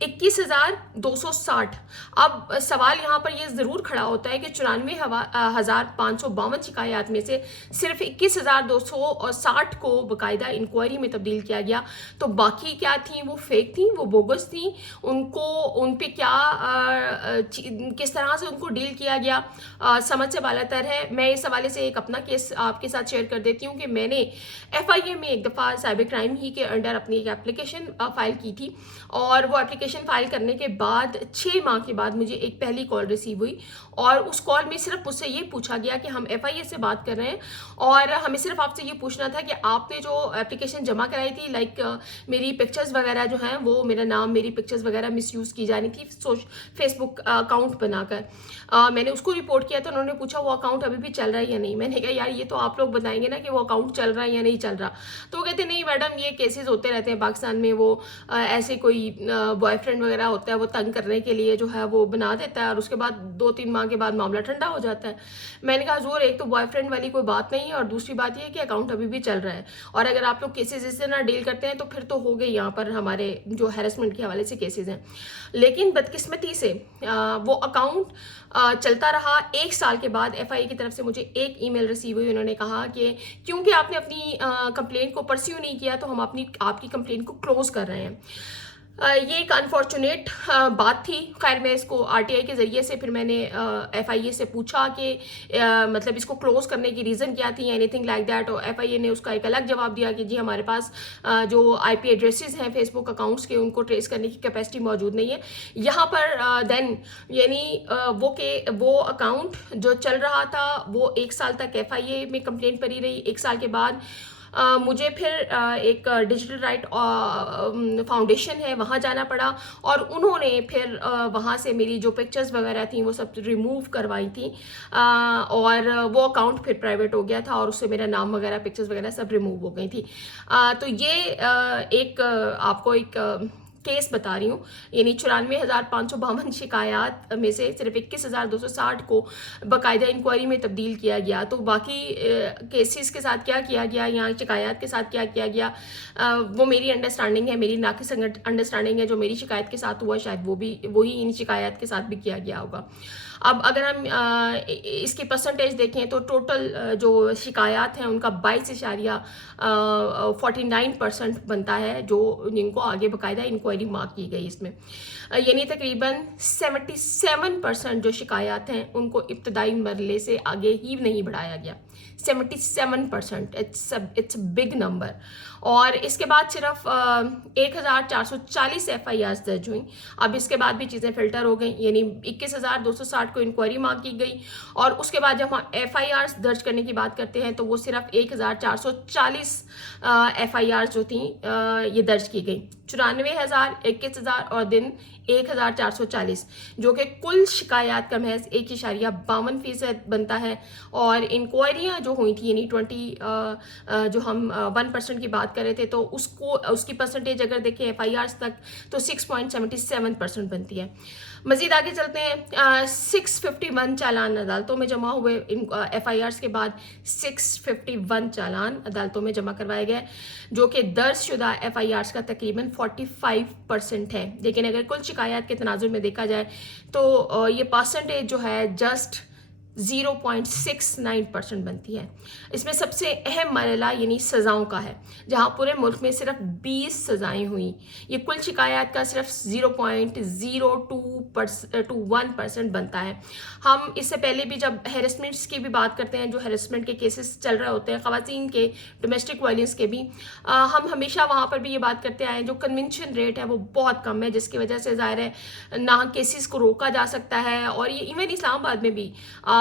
21,260۔ اب سوال یہاں پر یہ ضرور کھڑا ہوتا ہے کہ 94,552 شکایات میں سے صرف 21,260 کو باقاعدہ انکوائری میں تبدیل کیا گیا، تو باقی کیا تھیں؟ وہ فیک تھیں، وہ بوگس تھیں، ان پہ کیا کس طرح سے ان کو ڈیل کیا گیا، سمجھ سے بالا تر ہے۔ میں اس حوالے سے ایک اپنا کیس آپ کے ساتھ شیئر کر دیتی ہوں کہ میں نے FIA میں ایک دفعہ سائبر کرائم ہی کے انڈر اپنی ایک اپلیکیشن فائل کی تھی، اور وہ اپلیکیشن فائل کرنے کے بعد 6 ماہ کے بعد مجھے ایک پہلی کال ریسیو ہوئی، اور اس کال میں صرف مجھ سے یہ پوچھا گیا کہ ہم FIA سے بات کر رہے ہیں، اور ہمیں صرف آپ سے یہ پوچھنا تھا کہ آپ نے جو اپلیکیشن جمع کرائی تھی، لائک میری پکچرز وغیرہ جو ہیں وہ میرا نام، میری پکچرز وغیرہ مس یوز کی جانی تھی فیس بک اکاؤنٹ بنا کر۔ میں نے اس کو رپورٹ کیا تو انہوں نے پوچھا وہ اکاؤنٹ ابھی بھی چل رہا ہے یا نہیں۔ میں نے کہا یار یہ تو آپ لوگ بتائیں گے نا کہ وہ اکاؤنٹ چل رہا ہے یا نہیں چل رہا۔ تو وہ کہتے نہیں میڈم یہ کیسز ہوتے رہتے ہیں پاکستان میں، وہ ایسے کوئی بوائے فرینڈ وغیرہ ہوتا ہے وہ تنگ کرنے کے لیے جو ہے وہ بنا دیتا ہے، اور اس کے بعد 2-3 ماہ کے بعد معاملہ ٹھنڈا ہو جاتا ہے۔ میں نے کہا حضور ایک تو بوائے فرینڈ والی کوئی بات نہیں ہے، اور دوسری بات یہ ہے کہ اکاؤنٹ ابھی بھی چل رہا ہے، اور اگر آپ لوگ کیسز اس سے نہ ڈیل کرتے ہیں تو پھر تو ہو گئے یہاں پر ہمارے جو ہیرسمنٹ کے حوالے سے کیسز ہیں۔ لیکن بدقسمتی سے وہ اکاؤنٹ چلتا رہا۔ 1 سال کے بعد FIA کی طرف سے مجھے ایک ای میل ریسیو ہوئی، انہوں نے کہا کہ کیونکہ آپ نے اپنی کمپلین کو پرسیو نہیں کیا تو ہم آپ کی کمپلین کو کلوز کر رہے ہیں۔ یہ ایک انفارچونیٹ بات تھی۔ خیر میں اس کو RTI کے ذریعے سے پھر میں نے FIA سے پوچھا کہ مطلب اس کو کلوز کرنے کی ریزن کیا تھی، اینی تھنگ لائک دیٹ، اور FIA نے اس کا ایک الگ جواب دیا کہ جی ہمارے پاس جو IP ایڈریسز ہیں فیس بک اکاؤنٹس کے ان کو ٹریس کرنے کی کیپیسٹی موجود نہیں ہے یہاں پر۔ دین یعنی وہ اکاؤنٹ جو چل رہا تھا وہ 1 سال تک FIA میں کمپلین پڑی رہی۔ 1 سال کے بعد مجھے پھر ایک ڈیجیٹل رائٹ فاؤنڈیشن ہے وہاں جانا پڑا، اور انہوں نے پھر وہاں سے میری جو پکچرز وغیرہ تھیں وہ سب ریموو کروائی تھیں، اور وہ اکاؤنٹ پھر پرائیویٹ ہو گیا تھا، اور اس سے میرا نام وغیرہ پکچرز وغیرہ سب ریموو ہو گئی تھی۔ تو یہ ایک آپ کو ایک کیس بتا رہی ہوں، یعنی 94,552 شکایات میں سے صرف 21,260 کو باقاعدہ انکوائری میں تبدیل کیا گیا۔ تو باقی کیسز کے ساتھ کیا کیا گیا یا شکایات کے ساتھ کیا کیا گیا وہ میری انڈرسٹینڈنگ ہے، میری ناقص انڈرسٹینڈنگ ہے۔ جو میری شکایت کے ساتھ ہوا شاید وہی ان شکایات کے ساتھ بھی کیا گیا ہوگا۔ اب اگر ہم اس کی پرسنٹیج دیکھیں تو ٹوٹل جو شکایات ہیں ان کا 22.49% بنتا ہے جن کو آگے باقاعدہ انکوائری مارک کی گئی اس میں، یعنی تقریباً 77% جو شکایات ہیں ان کو ابتدائی مرحلے سے آگے ہی نہیں بڑھایا گیا۔ 77%، اٹس بگ نمبر۔ اور اس کے بعد صرف 1,440 FIRs درج ہوئیں۔ اب اس کے بعد بھی چیزیں فلٹر ہو گئیں، یعنی 21,260 کو انکوائری مارک کی گئی، اور اس کے بعد جب ہم FIRs درج کرنے کی بات کرتے ہیں تو وہ صرف 1,440 FIRs جو تھیں یہ درج کی گئی۔ 94,000، 21,000 اور دن 1,440، جو کہ کل شکایات کا محض 1.52% بنتا ہے۔ اور انکوائریاں جو ہوئی تھیں یعنی 20 جو ہم 1% کی بات کر رہے تھے تو اس کی پرسنٹیج اگر دیکھیں FIRs تک تو 6.77% بنتی ہے۔ مزید آگے چلتے ہیں۔ 651 چالان عدالتوں میں جمع ہوئے، FIRs کے بعد 651 چالان عدالتوں میں جمع کروائے گئے، جو کہ درج شدہ FIRs کا تقریباً 45% ہے۔ لیکن اگر کل شکایات کے تناظر میں دیکھا جائے تو یہ پرسنٹیج جو ہے جسٹ 0.69% بنتی ہے۔ اس میں سب سے اہم مرحلہ یعنی سزاؤں کا ہے، جہاں پورے ملک میں صرف 20 سزائیں ہوئیں۔ یہ کل شکایات کا صرف 0.02% بنتا ہے۔ ہم اس سے پہلے بھی جب ہیرسمنٹس کی بھی بات کرتے ہیں، جو ہیرسمنٹ کے کیسز چل رہے ہوتے ہیں خواتین کے، ڈومیسٹک وائلنس کے بھی، ہم ہمیشہ وہاں پر بھی یہ بات کرتے آئے ہیں جو کنونشن ریٹ ہے وہ بہت کم ہے، جس کی وجہ سے ظاہر ہے نہ کیسز کو روکا جا سکتا ہے۔ اور یہ ایون اسلام آباد میں بھی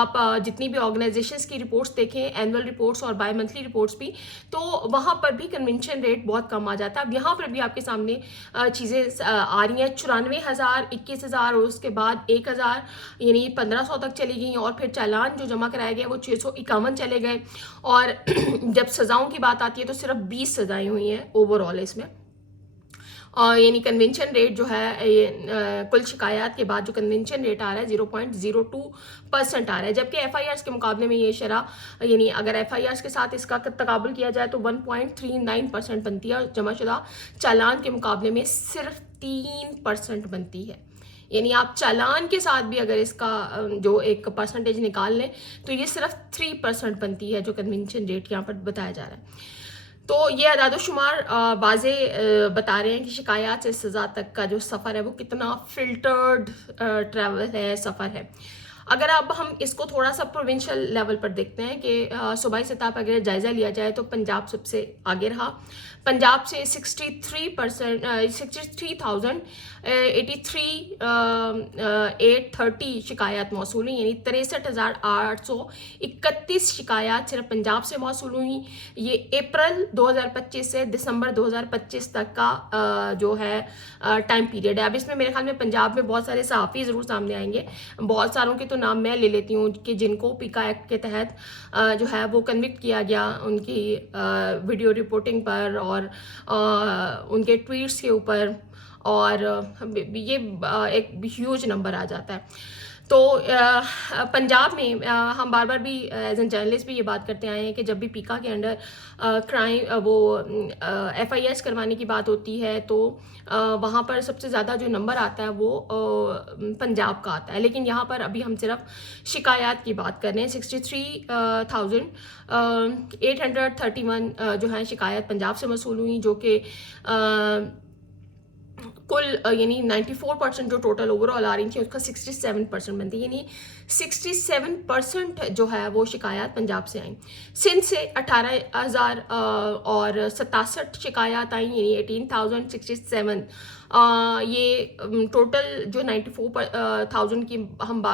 آپ جتنی بھی آرگنائزیشنس کی رپورٹس دیکھیں، اینول رپورٹس اور بائی منتھلی رپورٹس بھی، تو وہاں پر بھی کنونشن ریٹ بہت کم آ جاتا ہے۔ اب یہاں پر بھی آپ کے سامنے چیزیں آ رہی ہیں، 94,000، 21,000 اور اس کے بعد 1,000 یعنی 1,500 تک چلی گئیں، اور پھر چالان جو جمع کرائے گئے وہ 651 چلے گئے۔ اور جب سزاؤں کی بات آتی ہے تو صرف 20 سزائیں ہوئی ہیں اوور آل اس میں، یعنی کنونشن ریٹ جو ہے کل شکایات کے بعد جو کنونشن ریٹ آ رہا ہے 0.02% آ رہا ہے، جبکہ FIRs کے مقابلے میں یہ شرح یعنی اگر FIRs کے ساتھ اس کا تقابل کیا جائے تو 1.39% بنتی ہے، اور جمع شدہ چالان کے مقابلے میں صرف 3% بنتی ہے. یعنی آپ چالان کے ساتھ بھی اگر اس کا جو ایک پرسنٹیج نکال لیں تو یہ صرف 3% بنتی ہے جو کنونشن ریٹ یہاں پر بتایا جا رہا ہے. تو یہ اعداد و شمار واضح بتا رہے ہیں کہ شکایات سے سزا تک کا جو سفر ہے وہ کتنا فلٹرڈ ٹریول ہے، سفر ہے. اگر اب ہم اس کو تھوڑا سا پروونشل لیول پر دیکھتے ہیں کہ صوبائی سطح پر اگر جائزہ لیا جائے تو پنجاب سب سے آگے رہا. پنجاب سے 63,830 شکایات موصول ہوئیں، یعنی 63,831 شکایات صرف پنجاب سے موصول ہوئیں. یہ اپریل 2025 سے دسمبر 2025 تک کا جو ہے ٹائم پیریڈ ہے. اب اس میں میرے خیال میں پنجاب میں بہت سارے صحافی ضرور سامنے آئیں گے. بہت ساروں کے تو نام میں لے لیتی ہوں کہ جن کو پیکا ایکٹ کے تحت جو ہے وہ کنوکٹ کیا گیا ان کی ویڈیو رپورٹنگ پر اور ان کے ٹویٹس کے اوپر، اور یہ ایک ہیوج نمبر آ جاتا ہے. تو پنجاب میں ہم بار بار بھی ایز این جرنلسٹ بھی یہ بات کرتے آئے ہیں کہ جب بھی پیکا کے انڈر کرائم وہ FIRs کروانے کی بات ہوتی ہے تو وہاں پر سب سے زیادہ جو نمبر آتا ہے وہ پنجاب کا آتا ہے. لیکن یہاں پر ابھی ہم صرف شکایات کی بات کر رہے ہیں. 63,831 جو ہیں شکایت پنجاب سے موصول ہوئیں، جو کہ کل یعنی 94% جو ٹوٹل اوور آل آ رہی تھیں اس کا 67% بنتی، یعنی 67% جو ہے وہ شکایات پنجاب سے آئیں. سندھ سے 18,000 اور 67 شکایات آئیں، یعنی 18,067. یہ ٹوٹل جو 94,000 کی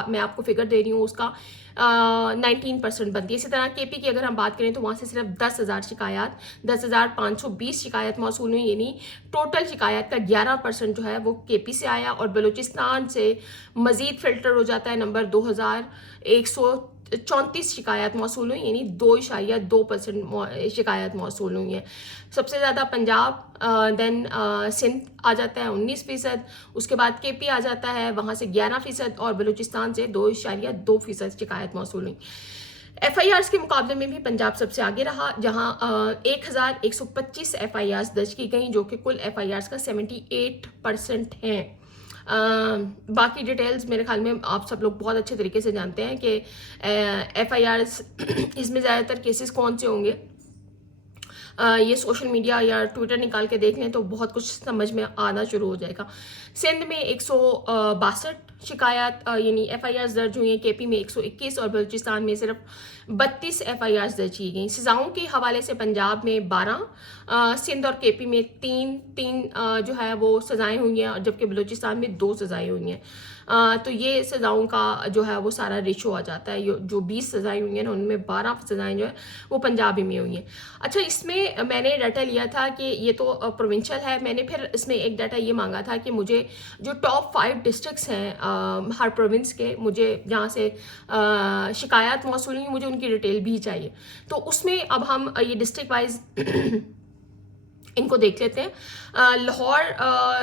میں آپ کو فگر دے رہی ہوں اس کا 19% بنتی ہے. اسی طرح KP کی اگر ہم بات کریں تو وہاں سے صرف 10,000 شکایات 10,520 شکایت موصول ہوئی، یعنی ٹوٹل شکایات کا 11% جو ہے وہ KP سے آیا. اور بلوچستان سے مزید فلٹر ہو جاتا ہے نمبر 2,134 شکایات موصول ہوئی، یعنی 2.2% شکایات موصول ہوئی ہیں. سب سے زیادہ پنجاب، دین سندھ آ جاتا ہے 19%، اس کے بعد KP آ جاتا ہے وہاں سے 11%، اور بلوچستان سے 2.2% شکایت موصول ہوئی. FIRs کے مقابلے میں بھی پنجاب سب سے آگے رہا، جہاں 1,125 FIRs درج کی گئیں، جو کہ کل FIRs کا 78% ہیں. باقی ڈیٹیلز میرے خیال میں آپ سب لوگ بہت اچھے طریقے سے جانتے ہیں کہ FIRs اس میں زیادہ تر کیسز کون سے ہوں گے. یہ سوشل میڈیا یا ٹویٹر نکال کے دیکھ لیں تو بہت کچھ سمجھ میں آنا شروع ہو جائے گا. سندھ میں 162 شکایات یعنی FIRs درج ہوئی ہیں، KP میں 121 اور بلوچستان میں صرف 32 FIRs درج کی گئیں. سزاؤں کے حوالے سے پنجاب میں 12، سندھ اور KP میں 3 جو ہے وہ سزائیں ہوئی ہیں، جبکہ بلوچستان میں 2 سزائیں ہوئی ہیں. تو یہ سزاؤں کا جو ہے وہ سارا ریشو آ جاتا ہے. جو 20 سزائیں ہوئی ہیں ان میں 12 سزائیں جو ہے وہ پنجابی میں ہوئی ہیں. اچھا، اس میں نے ڈیٹا لیا تھا کہ یہ تو پروونشل ہے. میں نے پھر اس میں ایک ڈیٹا یہ مانگا تھا کہ مجھے جو ٹاپ 5 ڈسٹرکٹس ہیں ہر پروونس کے، مجھے جہاں سے شکایات موصول ہوئی مجھے ان کی ڈیٹیل بھی چاہیے. تو اس میں اب ہم یہ ڈسٹرکٹ وائز ان کو دیکھ لیتے ہیں. لاہور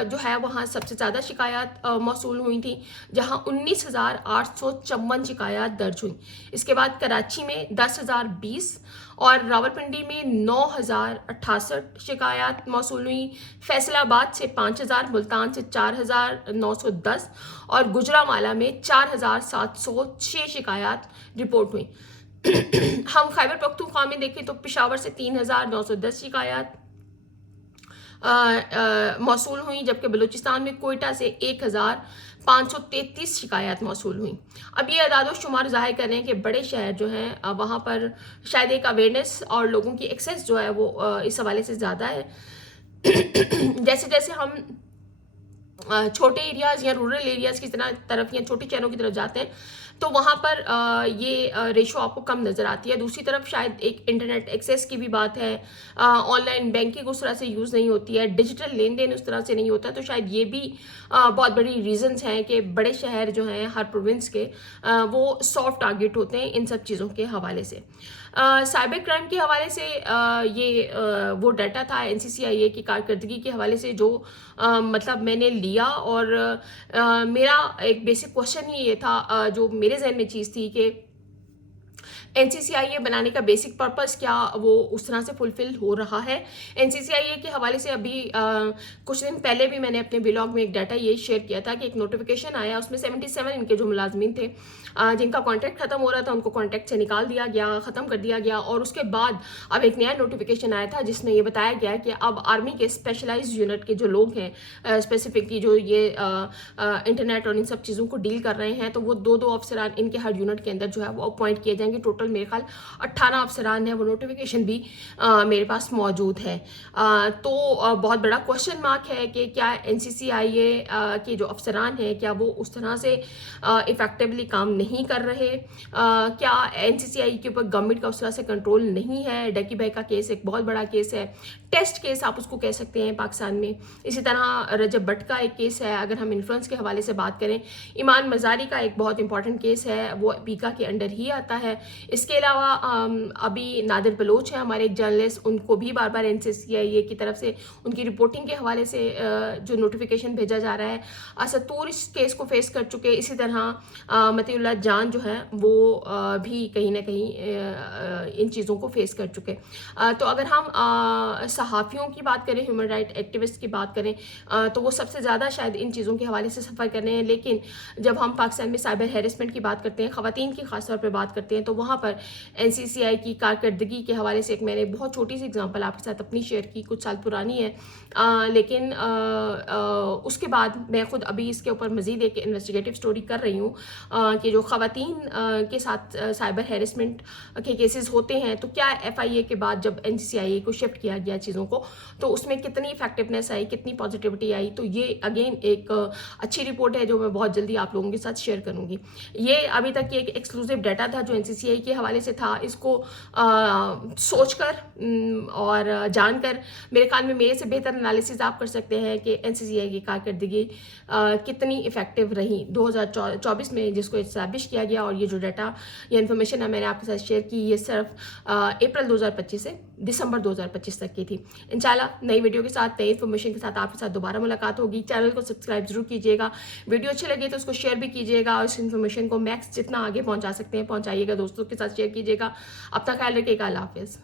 جو ہے وہاں سب سے زیادہ شکایات موصول ہوئی تھیں، جہاں 19,854 شکایات درج ہوئیں. اس کے بعد کراچی میں 10,020 اور راولپنڈی میں 9,068 شکایات موصول ہوئیں. فیصل آباد سے 5,000، ملتان سے 4,910 اور گجرانوالہ میں 4,706 شکایات رپورٹ ہوئیں. ہم خیبر پختونخوا میں دیکھیں تو پشاور سے 3,910 شکایات موصول ہوئیں، جبکہ بلوچستان میں کوئٹہ سے 1,533 شکایات موصول ہوئیں. اب یہ اعداد و شمار ظاہر کر رہے ہیں کہ بڑے شہر جو ہیں وہاں پر شاید ایک اویئرنیس اور لوگوں کی ایکسیس جو ہے وہ اس حوالے سے زیادہ ہے. جیسے جیسے ہم چھوٹے ایریاز یا رورل ایریاز کی طرف یا چھوٹے شہروں کی طرف جاتے ہیں تو وہاں پر یہ ریشو آپ کو کم نظر آتی ہے. دوسری طرف شاید ایک انٹرنیٹ ایکسیس کی بھی بات ہے، آن لائن بینکنگ اس طرح سے یوز نہیں ہوتی ہے، ڈیجیٹل لین دین اس طرح سے نہیں ہوتا. تو شاید یہ بھی بہت بڑی ریزنز ہیں کہ بڑے شہر جو ہیں ہر پروونس کے وہ سافٹ ٹارگیٹ ہوتے ہیں ان سب چیزوں کے حوالے سے. سائبر کرائم کے حوالے سے یہ وہ ڈیٹا تھا NCCIA کی کارکردگی کے حوالے سے جو مطلب میں نے لیا، اور میرا ایک بیسک کوشچن ہی یہ تھا جو میرے ذہن میں چیز تھی کہ NCCIA بنانے کا بیسک پرپس کیا وہ اس طرح سے فلفل ہو رہا ہے. NCCIA کے حوالے سے ابھی کچھ دن پہلے بھی میں نے اپنے بلاگ میں ایک ڈیٹا یہ شیئر کیا تھا کہ ایک نوٹیفیکیشن آیا, اس میں 77 ان کے جو ملازمین تھے جن کا کانٹریکٹ ختم ہو رہا تھا ان کو کانٹریکٹ سے نکال دیا گیا, ختم کر دیا گیا. اور اس کے بعد اب ایک نیا نوٹیفیکیشن آیا تھا جس میں یہ بتایا گیا کہ اب آرمی کے اسپیشلائز یونٹ کے جو لوگ ہیں اسپیسیفکلی جو یہ انٹرنیٹ اور ان سب چیزوں کو ڈیل کر رہے ہیں, تو وہ 2 افسران ان کے ہر یونٹ کے اندر جو ہے وہ اپوائنٹ کیے جائیں گے. ٹوٹل میرے خیال 18 افسران ہیں, وہ نوٹیفیکیشن بھی میرے پاس موجود ہے. تو بہت بڑا کوشچن مارک ہے کہ کیا NCCIA کے جو افسران ہیں کیا وہ اس طرح سے افیکٹولی کام نہیں کر رہے, کیا NCCIA کے اوپر گورنمنٹ کا اس طرح سے کنٹرول نہیں ہے. ڈیکی بھائی کا کیس ایک بہت بڑا کیس ہے, ٹیسٹ کیس آپ اس کو کہہ سکتے ہیں پاکستان میں. اسی طرح رجب بٹ کا ایک کیس ہے. اگر ہم انفلوئنس کے حوالے سے بات کریں, ایمان مزاری کا ایک بہت امپورٹنٹ کیس ہے, وہ پیکا کے انڈر ہی آتا ہے. اس کے علاوہ ابھی نادر بلوچ ہیں ہمارے ایک جرنلسٹ, ان کو بھی بار بار NCCIA کی طرف سے ان کی رپورٹنگ کے حوالے سے جو نوٹیفیکیشن بھیجا جا رہا ہے. اسد طور اس کیس کو فیس کر چکے. اسی طرح متی اللہ جان جو ہیں وہ بھی کہیں نہ کہیں ان چیزوں کو فیس کر چکے. تو اگر ہم صحافیوں کی بات کریں, ہیومن رائٹ ایکٹیوسٹ کی بات کریں, تو وہ سب سے زیادہ شاید ان چیزوں کے حوالے سے سفر کر رہے ہیں. لیکن جب ہم پاکستان میں سائبر ہیرسمنٹ کی بات کرتے ہیں, خواتین کی خاص طور پہ بات کرتے ہیں, تو وہاں پر NCCI کی کارکردگی کے حوالے سے ایک میں نے بہت چھوٹی سی اگزامپل آپ کے ساتھ اپنی شیئر کی, کچھ سال پرانی ہے, لیکن اس کے بعد میں خود ابھی اس کے اوپر مزید ایک انویسٹیگیٹو اسٹوری کر رہی ہوں کہ جو خواتین کے ساتھ سائبر ہیرسمنٹ کے کیسز ہوتے ہیں, تو کیا FIA کے بعد جب NCCIA کو شفٹ کیا گیا چیزوں کو, تو اس میں کتنی افیکٹونیس آئی, کتنی پازیٹیوٹی آئی. تو یہ اگین ایک اچھی رپورٹ ہے جو میں بہت جلدی آپ لوگوں کے ساتھ شیئر کروں گی. یہ ابھی تک ایک ایکسکلوسیو ڈیٹا تھا جو NCCI کے حوالے سے تھا. اس کو سوچ کر اور جان کر میرے خیال میں میرے سے بہتر انالیسز آپ کر سکتے ہیں کہ NCCI کی کارکردگی کتنی افیکٹو رہی 2024 میں جس کو اسٹیبلش کیا گیا. اور یہ جو ڈیٹا یا انفارمیشن ہے میں نے آپ کے ساتھ شیئر کی, یہ صرف اپریل 2025 سے دسمبر 2025 تک کی تھی. انشاءاللہ نئی ویڈیو کے ساتھ, نئی انفارمیشن کے ساتھ آپ کے ساتھ دوبارہ ملاقات ہوگی. چینل کو سبسکرائب ضرور کیجیے گا, ویڈیو اچھے لگے تو اس کو شیئر بھی کیجیے گا, اور اس انفارمیشن کو میکس جتنا آگے پہنچا سکتے ہیں پہنچائیے گا, دوستوں کے ساتھ شیئر کیجیے گا. اپنا خیال رکھیے گا. اللہ حافظ.